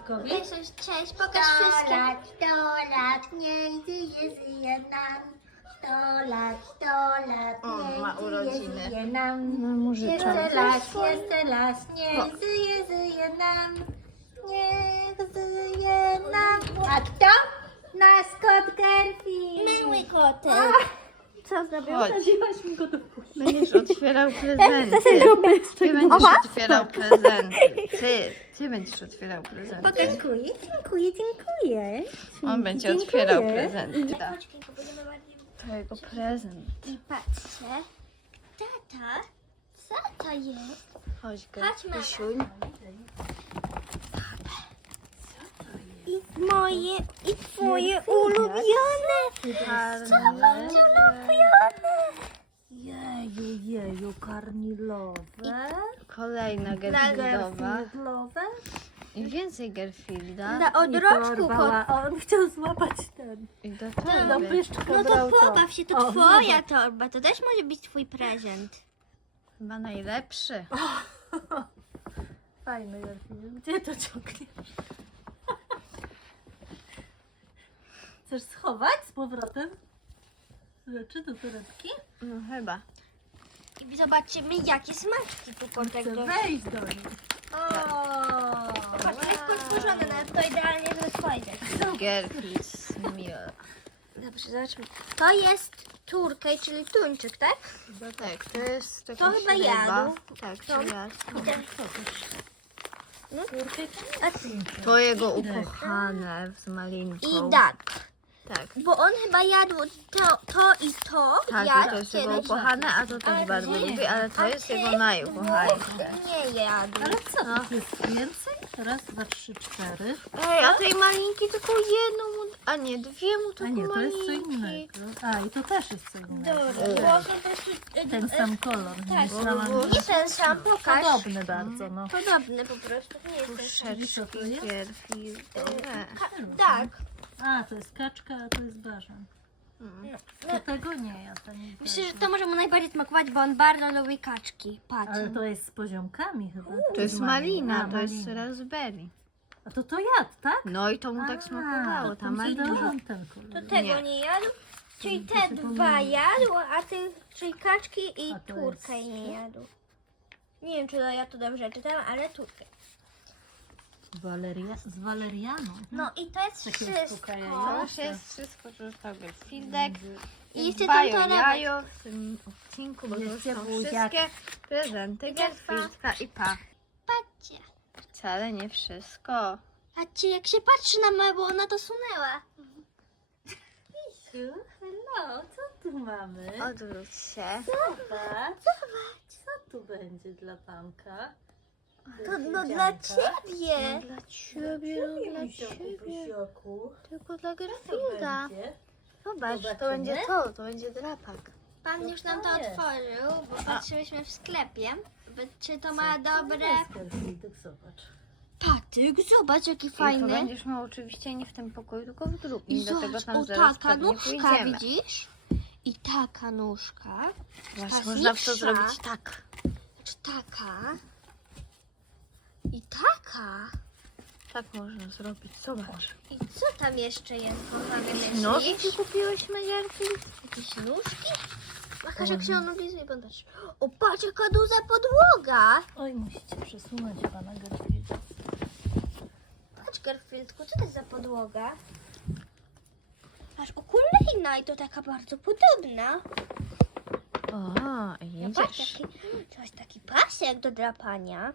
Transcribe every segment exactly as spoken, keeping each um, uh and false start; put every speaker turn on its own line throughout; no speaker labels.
dziadkowi?
Cześć, cześć, pokaż
Sto
wszystkie.
lat, sto lat, niech żyje, żyje nam. Sto lat, sto lat,
O,
niech
ma
żyje,
urodziny.
żyje nam.
No mu życzę.
Jeszcze raz, jeszcze raz, niech żyje, żyje nam. Niech żyje nam. A kto? Nasz kot Garfield.
Mały kotek.
Co zrobił?
Chodź,
Wsadziłaś mi go do puszki.
będziesz otwierał prezenty. Ty będziesz otwierał prezenty. Ty, ty będziesz otwierał prezenty.
Dziękuję, dziękuję, dziękuję.
On będzie
Dziękuję.
otwierał prezenty. Da.
Chodź, Kinko, będziemy bardziej...
To jego prezent.
I patrzę. Tata, co to jest?
Chodź,
Chodź, mama.
Gasiuń.
I moje, i twoje ulubione.
Czarne.
Jeju, jeju, karnilowe.
Kolejna Gerfieldowa.
Garfieldowe.
I więcej Gerfielda.
Na
I
odroczku kot.
porwała. On chciał złapać ten.
I do
Do
torby.
pyszczka
No to
brał to.
pobaw się, to
O,
twoja torba. To też może być twój prezent.
Chyba najlepszy.
Fajny Garfield. Gdzie to ciągniesz? Chcesz schować z powrotem rzeczy do torebki?
No chyba.
I zobaczymy, jakie smaczki tu kotek
Chcę
do...
wejść do nich.
Patrz, lekko stworzone, nawet to idealnie ze swojej.
Gerfield Smil.
Dobrze, zobaczmy. To jest turkej, czyli tuńczyk, tak?
No tak, to jest taka
To chyba
ryba.
jadł.
Tak,
To-
to jadł.
A ty-
To jego ukochane z malinką.
I dak.
Tak.
Bo on chyba jadł to, to i to.
Tak,
jadł
to jest jego
kiedyś.
ukochane, a to też
Ale
bardzo
nie.
lubi, ale to
A
jest
ty
jego najukochańsze.
Nie jadł.
Ale co, no. jest więcej? Raz, dwa, trzy, cztery.
Ej, a tej malinki tylko jedną, mu- a nie, dwie mu
A
tylko
nie, to jest co
malinki.
innego. A, i to też jest co innego.
Bo są też...
Ten sam kolor.
Tak,
Myślałam, że
nie ten sam, pokaż.
podobny bardzo, no.
Podobny po prostu, nie jest ten sam.
I co to
Puszeczki
jest?
Gerfieldowe.
Tak.
A, to jest kaczka, a to jest bażan. To tego nie, ja to nie
Myślę, że
wiem.
to może mu najbardziej smakować, bo on bardzo lubi kaczki. Patrz.
Ale to jest z poziomkami chyba.
To jest malina,
A,
to jest
malina.
raspberry.
A to to jadł, tak?
No i to mu tak
A,
smakowało, ta
to mi się
malina.
dało ten kolor.
To tego nie,
Nie.
jadł, czyli
To
te
się
dwa
pomyliło.
jadł, a ty, czyli kaczki i
A to
turkę
jest-
nie jadł. Nie wiem, czy to ja to dobrze czytałam, ale turkę.
Waleria, z walerianą.
No i to jest
Takie
wszystko.
uspokajające.
To już jest wszystko, co został Gerfieldek.
I jeszcze
Dbaj
tam
o
torebek.
jajo w tym odcinku, bo to już
Jeszcze
są
buziak.
wszystkie prezenty Gerfieldka i pa.
Patrzcie.
Wcale nie wszystko.
Patrzcie, jak się patrzy na mnie, bo ona to sunęła.
No, co tu mamy?
Odwróć się.
Zobacz. Zobacz. Co tu będzie dla panka?
To no dla ciebie.
Dla ciebie, no dla ciebie.
Pisiaku.
Tylko dla
Co
Gerfielda.
będzie?
Zobacz, to
Zobaczymy.
będzie to, to będzie drapak.
Pan już nam to
to jest?
otworzył, bo patrzyliśmy w sklepie, czy to ma
Co
dobre...
jest, Gerfieldek? Zobacz.
Patyk, zobacz jaki
I to
fajny.
będziesz miał oczywiście nie w tym pokoju, tylko w drugim.
I
Dlatego
zobacz,
tam
o
zaraz
taka
pewnie
nóżka,
pójdziemy.
widzisz? I taka nóżka.
Właśnie,
Ta
można w to
większa.
zrobić tak.
Znaczy taka. I taka.
Tak można zrobić, zobacz.
I co tam jeszcze jest, kochanie,
Nogi
myślisz?
ci kupiłyśmy, Gerfield?
Jakieś nóżki? Makasz, jak się on oblizuje, pan patrzy. O, patrz, jaka duża podłoga.
Oj, musicie przesunąć pana Gerfielda.
Patrz, Garfieldku, co to jest za podłoga? Patrz, o, kolejna i to taka bardzo podobna.
O,
No patrz,
idziesz.
taki, coś taki pasek do drapania.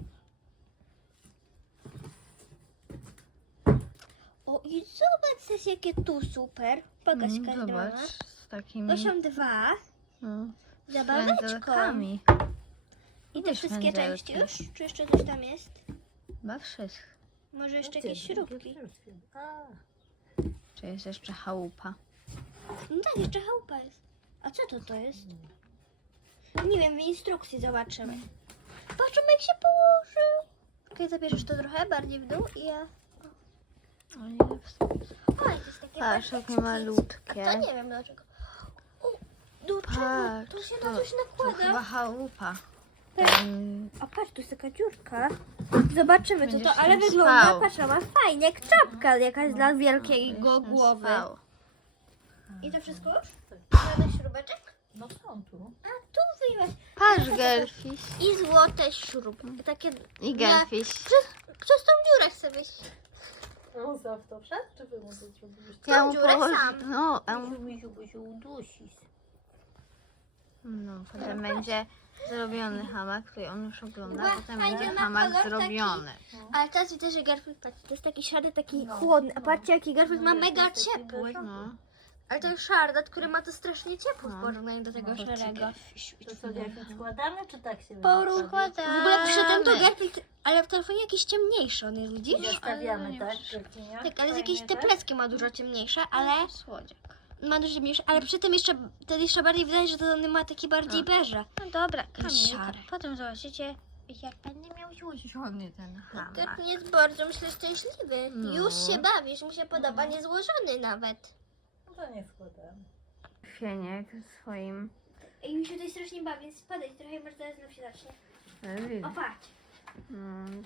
O, i zobacz, coś jakie tu super. Pokaż,
Mm,
każdy
Zobacz,
mama.
z takimi
To są dwa.
mm,
Zabaweczką.
pędzelkami.
I te
Wiesz,
wszystkie części
pędzelki.
już? Czy jeszcze coś tam jest?
Chyba wszystko.
Może jeszcze
Gdzie
jakieś
ten
śrubki?
Gerfield? A,
Czy jest jeszcze chałupa?
No tak, jeszcze chałupa jest. A co to to jest? Nie wiem, w instrukcji zobaczymy. Patrzmy, jak się położył. Okej, zabierzesz to trochę bardziej w dół i ja...
O, nie wstyd.
Oj, to jest takie
Patrz, jakie
patrzcie.
malutkie.
To nie wiem dlaczego. O, do czego?
Patrz,
To się
to,
na coś
to
nakłada.
chyba chałupa.
A patrz, tu jest taka dziurka. Zobaczymy co to,
Będziesz
ale
tam
wygląda,
spał.
patrz, ma fajnie, jak czapka jakaś dla wielkiego głowy.
Spał.
I to wszystko już? Żadnych śrubeczek?
No są tu.
A tu wyjmać.
Patrz, Gelfish.
I złote śrubki. Takie...
I Gelfish.
Przez, przez tą dziurę chcę wyjść.
No za w to wszedł, czy wy mu to zrobiliście?
Ja mu
dziurę
położę.
sam.
No, a mu...
Misiu, bo się udusi.
No, potem będzie zrobiony hamak, który on już ogląda,
Ła,
potem
fajnie,
będzie
ma
hamak
kolor taki.
zrobiony.
Ale teraz widzę, że Garfield, patrzcie, to jest taki szary, taki chłodny. A patrzcie, jaki Garfield ma mega ciepły.
No.
Ale to jest szardat, który ma to strasznie ciepło w
No.
porównaniu do tego szarego.
To co, jak składamy, czy tak się
Porukładamy. W ogóle przy tym to Garfield, ale w telefonie jakiś ciemniejszy on jest, widzisz?
Zostawiamy, tak? Gercinia?
Tak, ale z jakieś te
Fajnie, tak?
plecki ma dużo ciemniejsze, ale
Słodziak.
ma dużo ciemniejsze, ale przy tym jeszcze, wtedy jeszcze bardziej widać, że to on ma taki bardziej beże. No dobra,
Kamil,
potem zobaczycie, jak będę miał
Złożony ten hamak.
Garfield jest bardzo, myślę, szczęśliwy.
No.
Już się bawisz, mu się podoba, niezłożony nawet.
No to nie składamy.
Fieniek swoim...
I mi się tutaj strasznie bawi, więc spadać trochę, może zaraz znów się zacznie. O, patrz.
Mm.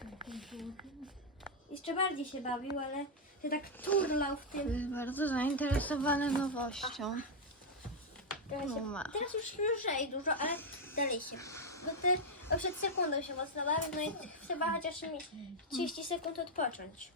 Jeszcze bardziej się bawił, ale się tak turlał w tym.
Jest bardzo zainteresowany nowością.
Teraz, się,
ma.
teraz już lżej dużo, ale dalej się. Bo też o, przed sekundą się mocno bawił, no i trzeba chociaż mieć trzydzieści sekund odpocząć.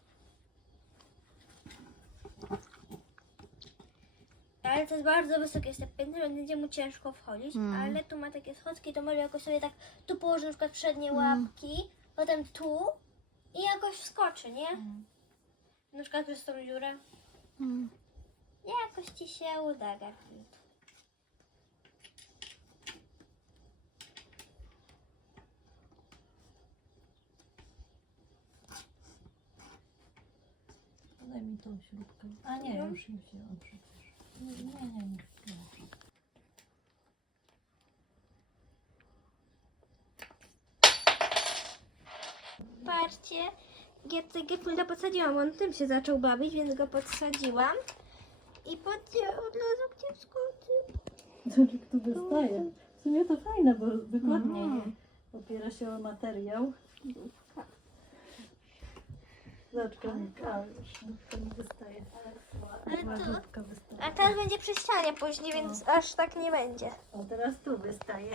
Ale to jest bardzo wysokie stopnie, będzie mu ciężko wchodzić,
Mm.
ale tu ma takie schodki, to może jakoś sobie tak tu położy na przykład przednie łapki, potem tu i jakoś wskoczy, nie? Na przykład przez tą dziurę.
Mm.
Jakoś ci się uda, Garfield.
Daj mi tą śrubkę. A nie, już nie wzięłam przecież. Nie, nie, nie. nie.
Patrzcie, ja tutaj Garfielda podsadziłam, on tym się zaczął bawić, więc go podsadziłam. I patrzcie, od razu gdzie wskoczył.
Zobacz, jak to wystaje. W sumie to fajne, bo wygodnie nie opiera się o materiał. Zobacz, Kamilka, już nóżka mi wystaje.
Ale
Masz
to-
nóżka wystaje.
A teraz będzie przy ścianie później, więc aż tak nie będzie.
O, teraz tu wystaje.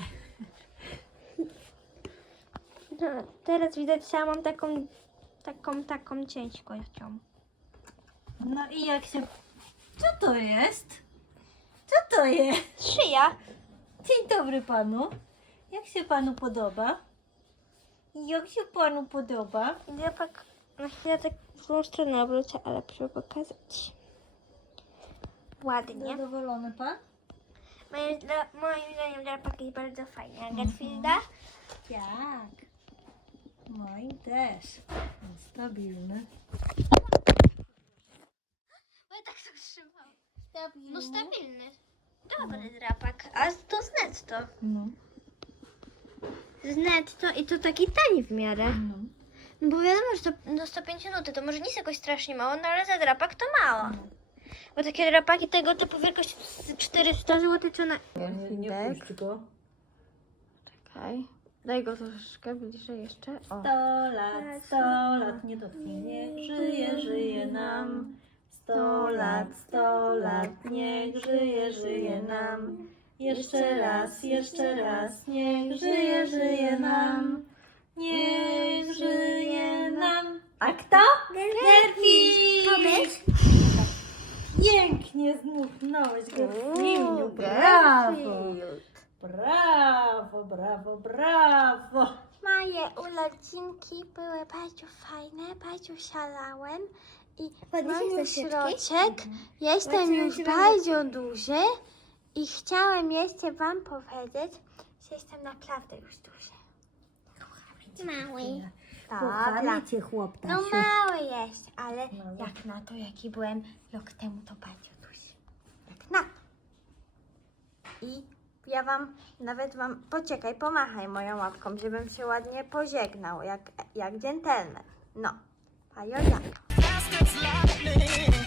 No, teraz widać, ja mam taką, taką, taką ciężkością.
No i jak się... Co to jest? Co to jest?
Szyja.
Dzień dobry panu. Jak się panu podoba? Jak się panu podoba?
I ja tak na chwilę tak w tą stronę obrócę, ale proszę pokazać. Ładnie.
Zadowolony pan?
Moim, dla, moim zdaniem drapak jest bardzo fajny. A Garfielda?
Tak. Moim też. Stabilny.
Bo ja tak to trzymam. No stabilny. Dobry drapak. A to z netto.
No.
Z netto i to taki tani w miarę.
no.
No bo wiadomo, że to do sto pięćdziesiąt złotych to może nie jest jakoś strasznie mało, no ale za drapak to mało. Bo takie drapaki tego typu wielkość z czterysta złotych czy na...
Nie, nie puść go.
Czekaj. Daj go troszeczkę bliżej jeszcze. O.
Sto lat, sto lat, nie dotknij, niech żyje, żyje nam. Sto lat, sto lat, niech żyje, żyje nam. Jeszcze raz, jeszcze raz, niech żyje, żyje nam. Niech żyje nam. A kto? Garfield! Pięknie zmuchnąłeś Garfieldu, brawo! Brawo, brawo, brawo!
Moje urodzinki były bardzo fajne, bardzo szalałem i mam już roczek, jestem już bardzo duży i chciałem jeszcze wam powiedzieć, że jestem naprawdę już duży. Mały.
Kochany cię chłopca.
No mały jest, ale
Mały.
jak na to, jaki byłem rok temu, to bardzo duży. Jak na to. I ja wam, nawet wam, poczekaj, pomachaj moją łapką, żebym się ładnie pożegnał, jak, jak dżentelmen. No, pajo jak.